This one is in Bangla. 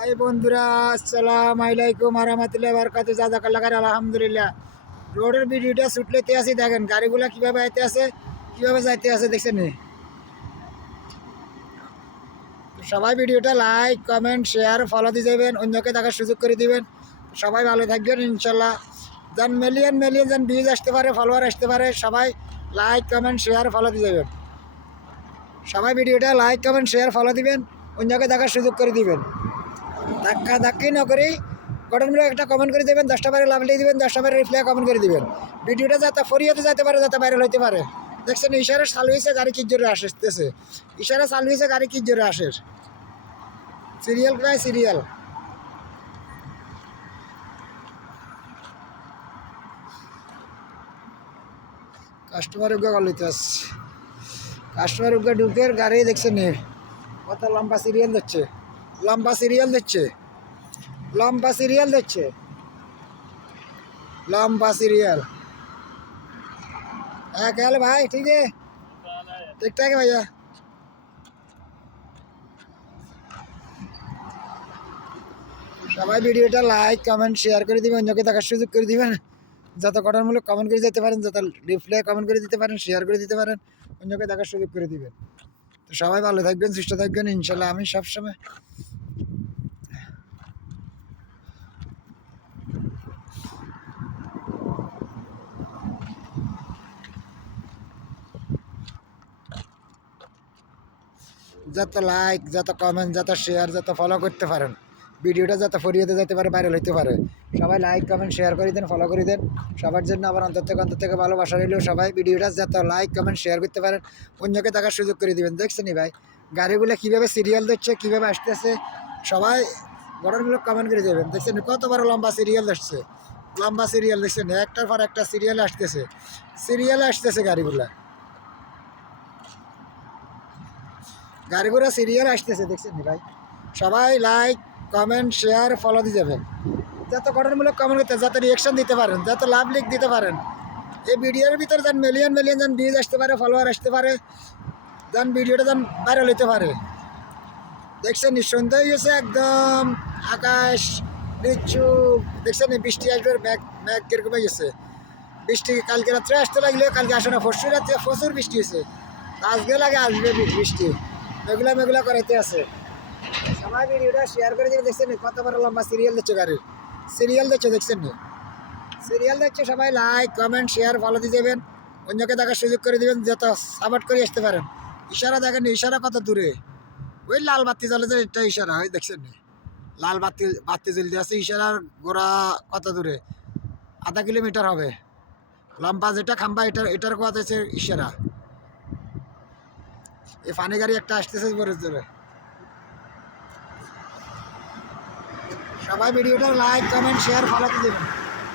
হাই বন্ধুরা, আসসালামু আলাইকুম রহমতুল্লাহি ওয়া বারাকাতুহু। জাযাকাল্লাহ খাইর। আলহামদুলিল্লাহ, রোডের ভিডিওটা ছুটলেতে আসি। দেখেন গাড়িগুলা কিভাবে আইতে আছে, কিভাবে যাইতে আছে, দেখছেন নি? তো সবাই ভিডিওটা লাইক, কমেন্ট, শেয়ার, ফলো দিয়ে যাবেন, অন্যকে দেখার সুযোগ করে দিবেন। সবাই ভালো থাকবেন ইনশাল্লাহ। যেন মিলিয়ন মিলিয়ন যেন ভিউজ আসতে পারে, ফলোয়ার আসতে পারে, সবাই লাইক, কমেন্ট, শেয়ার, ফলো দিয়ে যাবেন। সবাই ভিডিওটা লাইক, কমেন্ট, শেয়ার, ফলো দিবেন, অন্যকে দেখার সুযোগ করে দিবেন। ধাক্কা ধাক্কি না করে গঠনমূলক একটা কমেন্ট করে দেবেন, 10টা বাইরে লাভ দিয়ে দেবেন, 10টা বাইরে রিপ্লাই কমেন্ট করে দিবেন। ভিডিওটা যাতে ফরিয়াতে যেতে পারে, যাতে ভাইরাল হতে পারে। দেখছেন ইশারা চালু হয়েছে, গাড়ি কি জোরে আসতেছে। ইশারা চালু হয়েছে, গাড়ি কি জোরে আসে। সিরিয়াল প্রায় সিরিয়াল। কাস্টমার উগা কল হইতে আসছে। কাস্টমার উগা ঢুকের গাড়ি দেখছেন নি কত লম্বা সিরিয়াল দিচ্ছে, লম্বা সিরিয়াল দিচ্ছে, লম্বা সিরিয়াল দিচ্ছে, लंबा सीरियल है। क्या हाल है भाई? ठीक है, ठीक ठाक है भैया। সবাই ভিডিওটা লাইক, কমেন্ট, শেয়ার করে দিবেন, অন্যকে দেখার সুযোগ করে দিবেন। যত গঠনমূলক কমেন্ট করে যেতে পারেন, যত রিপ্লাই কমেন্ট করে দিতে পারেন, শেয়ার করে দিতে পারেন, অন্যকে দেখার সুযোগ করে দিবেন। তো সবাই ভালো থাকবেন, সুস্থ থাকবেন ইনশাল্লাহ। আমি সবসময় যত লাইক, যত কমেন্ট, যত শেয়ার, যত ফলো করতে পারেন, ভিডিওটা যত ফরিয়াতে যেতে পারে, ভাইরাল হইতে পারে। সবাই লাইক, কমেন্ট, শেয়ার করে দেন, ফলো করে দেন। সবার জন্য আবার অন্তর থেকে ভালোবাসা রইলেও সবাই ভিডিওটা যত লাইক, কমেন্ট, শেয়ার করতে পারেন, অন্যকে দেখার সুযোগ করে দিবেন। দেখছেন ভাই গাড়িগুলো কীভাবে সিরিয়াল দিচ্ছে, কীভাবে আসতেছে, সবাই গঠনমূলক কমেন্ট করে দেবেন। দেখছেন কত বড় লম্বা সিরিয়াল আসছে, লম্বা সিরিয়াল দেখছেন, একটার পর একটা সিরিয়াল আসতেছে, সিরিয়ালে আসতেছে গাড়িগুলা, গাড়িগুলো সিরিয়াল আসতেছে। দেখছেন ভাই সবাই লাইক, কমেন্ট, শেয়ার, ফলো দিয়ে যাবেন। যত গঠনমূলক কমেন্ট করতে, যত রিয়েকশন দিতে পারেন, যত লাভ লিখ দিতে পারেন, এই ভিডিওর ভিতরে যেন মিলিয়ন মিলিয়ন যেন ভিউজ আসতে পারে, ফলোয়ার আসতে পারে, যেন ভিডিওটা যেন ভাইরাল হইতে পারে। দেখছেন সন্ধ্যা হয়েছে একদম, আকাশ নিচু। দেখছেন বৃষ্টি আসবে, ম্যাঘ ম্যাঘ কিরকম হয়ে গেছে। বৃষ্টি কালকে রাত্রে আসতে লাগলে, কালকে আসে না, পরশু রাত্রে প্রচুর বৃষ্টি হয়েছে, আজকে লাগে আসবে বৃষ্টি, মেঘলা মেঘলা করাইতে আছে। সবাই ভিডিওটা শেয়ার করে দিবে। দেখছেন কত বড় লম্বা সিরিয়াল দিচ্ছে, গাড়ির সিরিয়াল দিচ্ছে, দেখছেন নি সিরিয়াল দিচ্ছে। সবাই লাইক, কমেন্ট, শেয়ার, ফলো দিয়ে যাবেন, অন্যকে দেখার সুযোগ করে দিবেন, যত সাপোর্ট করে আসতে পারেন। ইশারা দেখেন, ইশারা কত দূরে, ওই লাল বাতি জ্বলে যে এটা ইশারা হয়, দেখছেন নি লাল বাতি বাতি জ্বলতে আছে, ইশারার গোড়া কত দূরে, আধা কিলোমিটার হবে লম্বা যেটা খাম্বা, এটার কথা হচ্ছে ইশারা। এই ফানি গাড়ি একটা আসতেছে বড় জোরে। সবাই ভিডিওটা লাইক, কমেন্ট, শেয়ার, ফলো দিয়ে দেবেন।